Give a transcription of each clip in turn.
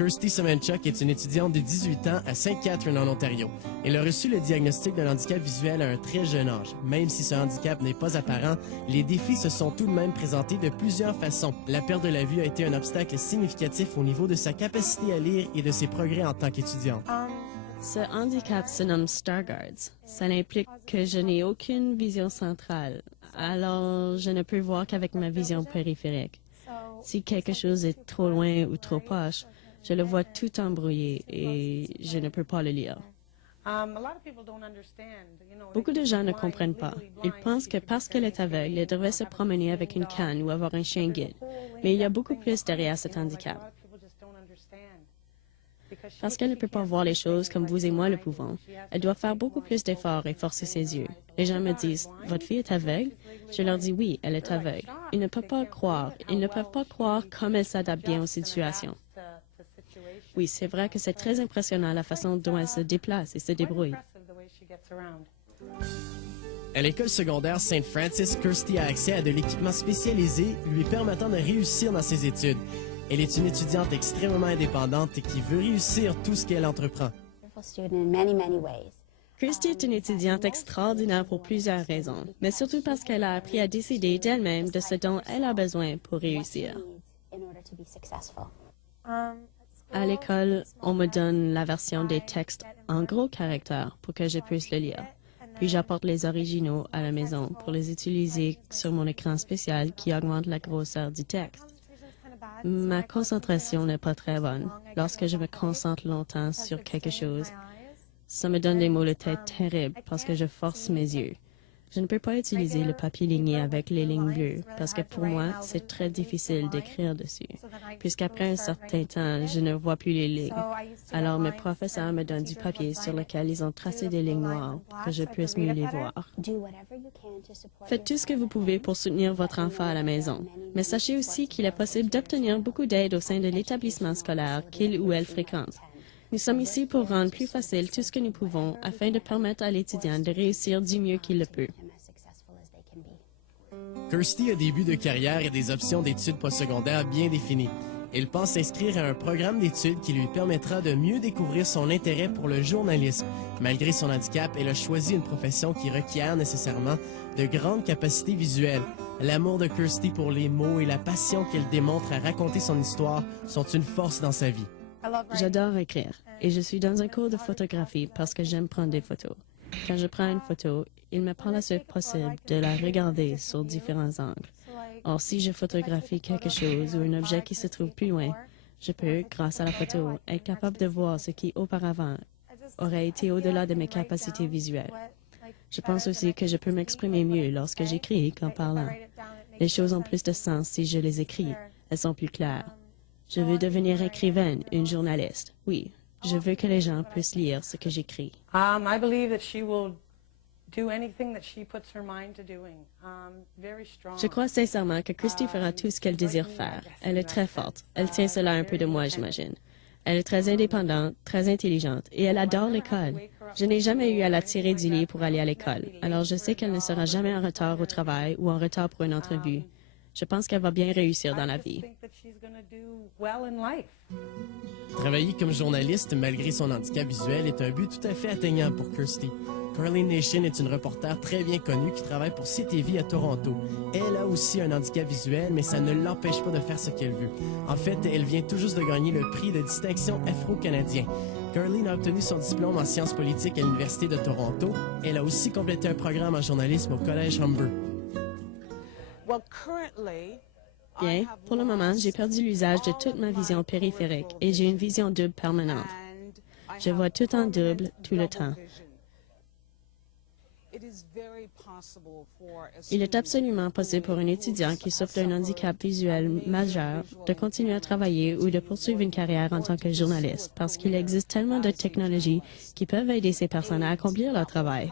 Kirsty Semenchuk est une étudiante de 18 ans à Sainte-Catherine en Ontario. Elle a reçu le diagnostic d'un handicap visuel à un très jeune âge. Même si ce handicap n'est pas apparent, les défis se sont tout de même présentés de plusieurs façons. La perte de la vue a été un obstacle significatif au niveau de sa capacité à lire et de ses progrès en tant qu'étudiante. Ce handicap se nomme Stargard's. Ça implique que je n'ai aucune vision centrale, alors je ne peux voir qu'avec ma vision périphérique. Si quelque chose est trop loin ou trop proche, je le vois tout embrouillé et je ne peux pas le lire. Beaucoup de gens ne comprennent pas. Ils pensent que parce qu'elle est aveugle, elle devrait se promener avec une canne ou avoir un chien guide. Mais il y a beaucoup plus derrière cet handicap. Parce qu'elle ne peut pas voir les choses comme vous et moi le pouvons, elle doit faire beaucoup plus d'efforts et forcer ses yeux. Les gens me disent, « Votre fille est aveugle? » Je leur dis, « Oui, elle est aveugle. » Ils ne peuvent pas croire. Ils ne peuvent pas croire comme elle s'adapte bien aux situations. Oui, c'est vrai que c'est très impressionnant la façon dont elle se déplace et se débrouille. À l'école secondaire St. Francis, Kirsty a accès à de l'équipement spécialisé lui permettant de réussir dans ses études. Elle est une étudiante extrêmement indépendante et qui veut réussir tout ce qu'elle entreprend. Kirsty est une étudiante extraordinaire pour plusieurs raisons, mais surtout parce qu'elle a appris à décider d'elle-même de ce dont elle a besoin pour réussir. À l'école, on me donne la version des textes en gros caractères pour que je puisse le lire. Puis j'apporte les originaux à la maison pour les utiliser sur mon écran spécial qui augmente la grosseur du texte. Ma concentration n'est pas très bonne. Lorsque je me concentre longtemps sur quelque chose, ça me donne des maux de tête terribles parce que je force mes yeux. Je ne peux pas utiliser le papier ligné avec les lignes bleues parce que pour moi, c'est très difficile d'écrire dessus, puisqu'après un certain temps, je ne vois plus les lignes. Alors mes professeurs me donnent du papier sur lequel ils ont tracé des lignes noires pour que je puisse mieux les voir. Faites tout ce que vous pouvez pour soutenir votre enfant à la maison, mais sachez aussi qu'il est possible d'obtenir beaucoup d'aide au sein de l'établissement scolaire qu'il ou elle fréquente. Nous sommes ici pour rendre plus facile tout ce que nous pouvons afin de permettre à l'étudiant de réussir du mieux qu'il le peut. Kirsty a des buts de carrière et des options d'études postsecondaires bien définies. Elle pense s'inscrire à un programme d'études qui lui permettra de mieux découvrir son intérêt pour le journalisme. Malgré son handicap, elle a choisi une profession qui requiert nécessairement de grandes capacités visuelles. L'amour de Kirsty pour les mots et la passion qu'elle démontre à raconter son histoire sont une force dans sa vie. J'adore écrire et je suis dans un cours de photographie parce que j'aime prendre des photos. Quand je prends une photo, il m'est par la suite possible de la regarder sur différents angles. Or, si je photographie quelque chose ou un objet qui se trouve plus loin, je peux, grâce à la photo, être capable de voir ce qui auparavant aurait été au-delà de mes capacités visuelles. Je pense aussi que je peux m'exprimer mieux lorsque j'écris qu'en parlant. Les choses ont plus de sens si je les écris, elles sont plus claires. Je veux devenir écrivaine, une journaliste. Oui, je veux que les gens puissent lire ce que j'écris. Je crois sincèrement que Kirsty fera tout ce qu'elle désire faire. Elle est très forte. Elle tient cela un peu de moi, j'imagine. Elle est très indépendante, très intelligente, et elle adore l'école. Je n'ai jamais eu à la tirer du lit pour aller à l'école, alors je sais qu'elle ne sera jamais en retard au travail ou en retard pour une entrevue. Je pense qu'elle va bien réussir dans la vie. Travailler comme journaliste malgré son handicap visuel est un but tout à fait atteignable pour Kirsty. Carly Nation est une reporter très bien connue qui travaille pour CTV à Toronto. Elle a aussi un handicap visuel, mais ça ne l'empêche pas de faire ce qu'elle veut. En fait, elle vient tout juste de gagner le prix de distinction afro-canadien. Carly a obtenu son diplôme en sciences politiques à l'Université de Toronto. Elle a aussi complété un programme en journalisme au Collège Humber. Bien, pour le moment, j'ai perdu l'usage de toute ma vision périphérique et j'ai une vision double permanente. Je vois tout en double tout le temps. Il est absolument possible pour un étudiant qui souffre d'un handicap visuel majeur de continuer à travailler ou de poursuivre une carrière en tant que journaliste parce qu'il existe tellement de technologies qui peuvent aider ces personnes à accomplir leur travail.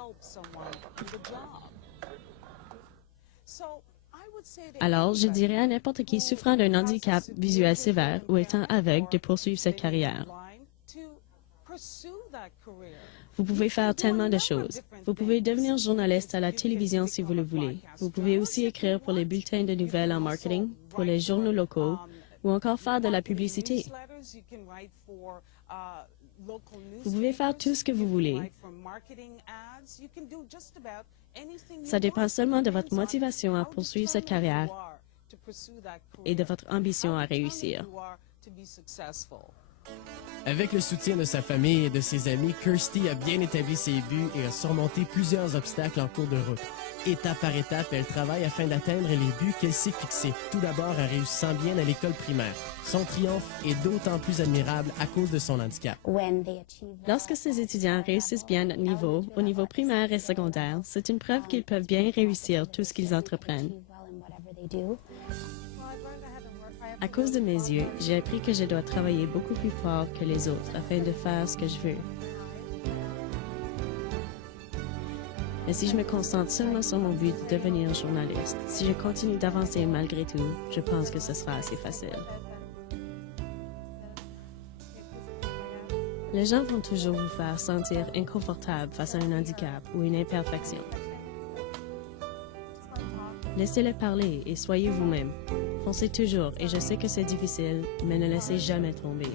Alors, je dirais à n'importe qui souffrant d'un handicap visuel sévère ou étant aveugle de poursuivre cette carrière. Vous pouvez faire tellement de choses. Vous pouvez devenir journaliste à la télévision si vous le voulez. Vous pouvez aussi écrire pour les bulletins de nouvelles en marketing, pour les journaux locaux. ou encore faire de la publicité. Vous pouvez faire tout ce que vous voulez. Ça dépend seulement de votre motivation à poursuivre cette carrière et de votre ambition à réussir. Avec le soutien de sa famille et de ses amis, Kirsty a bien établi ses buts et a surmonté plusieurs obstacles en cours de route. Étape par étape, elle travaille afin d'atteindre les buts qu'elle s'est fixés. Tout d'abord en réussissant bien à l'école primaire. Son triomphe est d'autant plus admirable à cause de son handicap. Lorsque ces étudiants réussissent bien à notre niveau, au niveau primaire et secondaire, c'est une preuve qu'ils peuvent bien réussir tout ce qu'ils entreprennent. À cause de mes yeux, j'ai appris que je dois travailler beaucoup plus fort que les autres afin de faire ce que je veux. Mais si je me concentre seulement sur mon but de devenir journaliste, si je continue d'avancer malgré tout, je pense que ce sera assez facile. Les gens vont toujours vous faire sentir inconfortable face à un handicap ou une imperfection. Laissez-les parler et soyez vous-même. Foncez toujours et je sais que c'est difficile, mais ne laissez jamais tomber.